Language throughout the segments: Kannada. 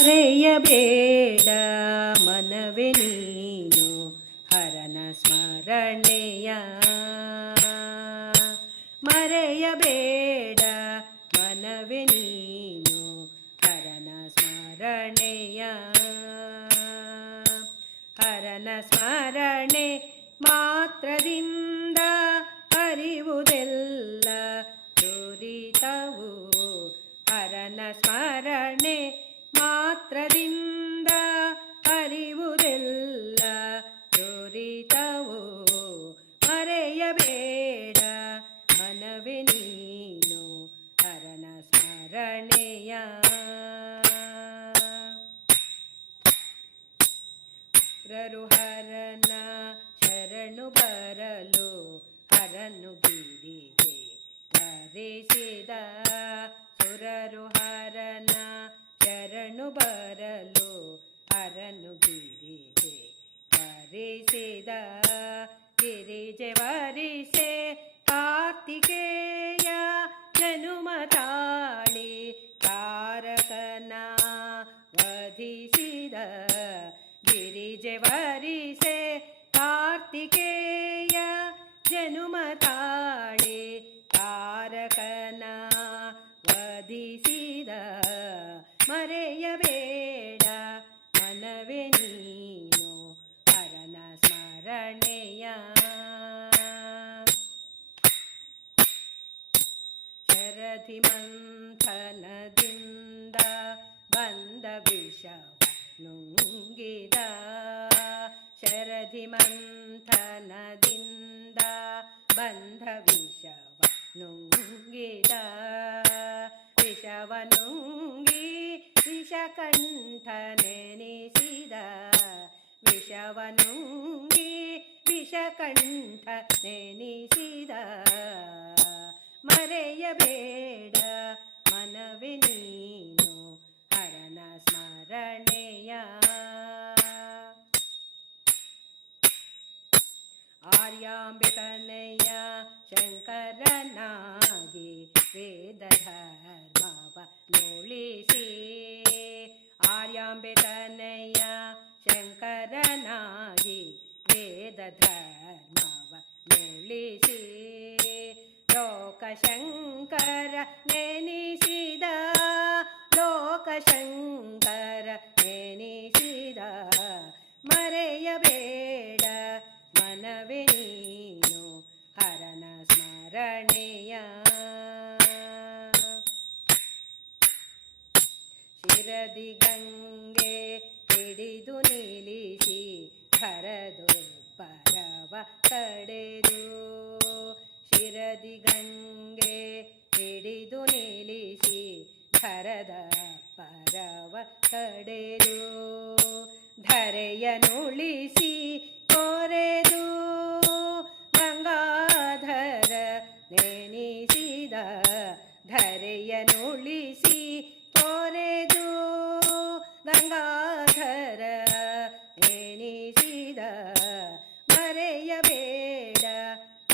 ಮರೆಯಬೇಡ ಮನವೇ ನೀನು ಹರನ ಸ್ಮರಣೆಯ. ಮರೆಯಬೇಡ ಮನವೇ ನೀನು ಹರನ ಸ್ಮರಣೆಯ. ಹರನ ಸ್ಮರಣೆ ಮಾತ್ರದಿಂದ ಅರಿವುದೆಲ್ಲ ದುರಿತವು. ಹರನ ಸ್ಮರಣೆ ಮಾತ್ರದಿಂದ ಅರಿವುದೆಲ್ಲ ದುರಿತವು. ಮರೆಯಬೇಡ ಮನವೇ ನೀನು ಹರನ ಸ್ಮರಣೆಯ. ಹರನ ಶರಣು ಬರಲು ಹರನು ಗಿರಿಗೆ ವರಿಸಿದ. ಸುರರು ಹರನ ಶರಣು ಬರಲು ಹರನು ಗಿರಿಗೆ ವರಿಸಿದ. ಗಿರಿಜೆ ವರಿಸೆ ಕಾರ್ತಿಕೇಯ ಜನುಮ ತಾಳಿ ತಾರಕನ ವಧಿಸಿದ. ಗಿರಿಜೆ ವರಿಸೆ ಕಾರ್ತಿಕೇಯ ಜನುಮ ತಾಳಿ ತಾರಕನ ವಧಿಸಿದ. ಮರೆಯಬೇಡ ಮನವೇ ನೀನು ಹರನ ಸ್ಮರಣೆಯ. ಶರಧಿ ಮಂಥನದಿಂದ ಬಂದ ವಿಷವ ನುಂಗಿದ. ಶರಧಿ ಮಂಥನದಿಂದ ಬಂಧ ವಿಷವ ನುಂಗಿದ. ವಿಷವ ನುಂಗಿ ವಿಷಕಂಠ ನೆನೆಸಿದ. ವಿಷವ ನುಂಗಿ ವಿಷಕಂಠ ನೆನೆಸಿದ. ಮರೆಯಬೇಡ ಮನವೇ ನೀನು ಹರನ ಸ್ಮರಣೆಯ. ಆರ್ಯಾಂಬೆ ತನಯ ಶಂಕರನಾಗಿ ವೇದ ಧರ್ಮವ ನುಳಿಸಿ. ಆರ್ಯಾಂಬೆ ತನಯ ಶಂಕರನಾಗಿ ವೇದ ಧರ್ಮವ ನುಳಿಸಿ. ಲೋಕಶಂಕರ ನೆನೆಸಿದ. ಲೋಕಶಂಕರ ನೆನೆಸಿದ. ಮರೆಯಬೇಡ ಮನವೇ ನೀನು ಹರನ ಸ್ಮರಣೆಯ. ಶಿರದಿ ಗಂಗೆ ಹಿಡಿದು ನಿಲ್ಲಿಸಿ ಭರದೊಬ್ಬರವ ತಡೆದು. ಶಿರದಿ ಗಂಗೆ ಹಿಡಿದು ನಿಲ್ಲಿಸಿ ಭರದ ಪರವ ತಡೆದು. ಧರೆಯನುಳಿಸಿ ಕೊರೆದು ಗಂಗಾಧರ ನೆನೆಸಿದ. ಧರೆಯನುಳಿಸಿ ಕೊರೆದು ಗಂಗಾಧರ ನೆನೆಸಿದ. ಮರೆಯಬೇಡ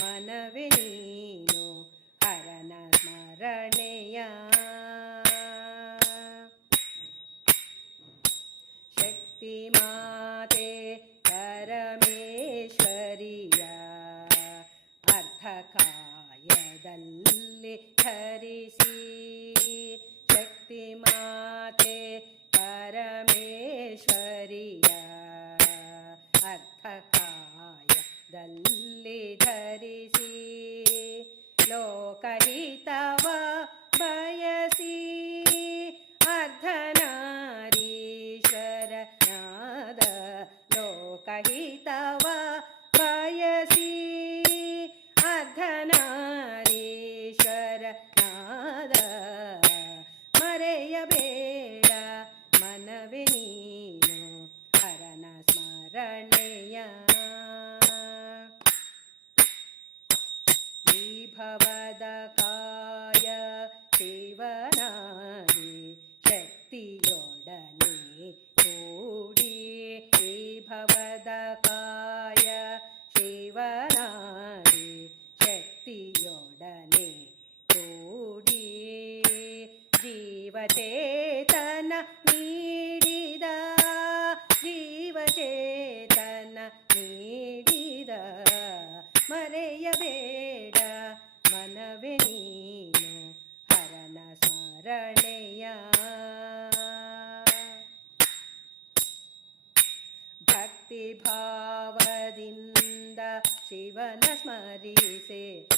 ಮನವೇ ನೀನು ಹರನ ಸ್ಮರಣೆಯ. ಶಕ್ತಿ ಮಾತೆ ಪರಮೇಶ್ವರಿಯ ಅರ್ಧಕಾಯದಲ್ಲಿ ಧರಿಸಿ. ಶಕ್ತಿ ಮಾತೆ ಪರಮೇಶ್ವರಿಯ ಅರ್ಧಕಾಯದಲ್ಲಿ ಧರಿಸಿ. ಲೋಕಹಿತವ ಬಯಸಿ ಅರ್ಧನಾರೀಶ್ವರನಾದ. ಲೋಕಹಿತವ ಬಯಸಿ ಅರ್ಧನಾರೀಶ್ವರನಾದ. ಮರೆಯಬೇಡ ಮನವೇ ನೀನು ಹರನ ಸ್ಮರಣೆಯ. ಈ ಭವದ ಕಾಯ ಶಿವನಾಗಿ ಶಕ್ತಿಯೊಡನೆ ಕೂಡಿ. ಈ ಭವದ ಕಾಯ ಶಿವನಾಗಿ ಶಕ್ತಿಯೊಡನೆ ಕೂಡಿ. ಜೀವಚೇತನ ನೀಡಿ ಜೀವಚೇತನ ನೀಡಿದ ಮರೆಯಬೇಡ ಮನವೇ ನೀನು ಹರನ ಸ್ಮರಣೆಯ. ಭಕ್ತಿ ಭಾವದಿಂದ ಶಿವನ ಸ್ಮರಿಸೆ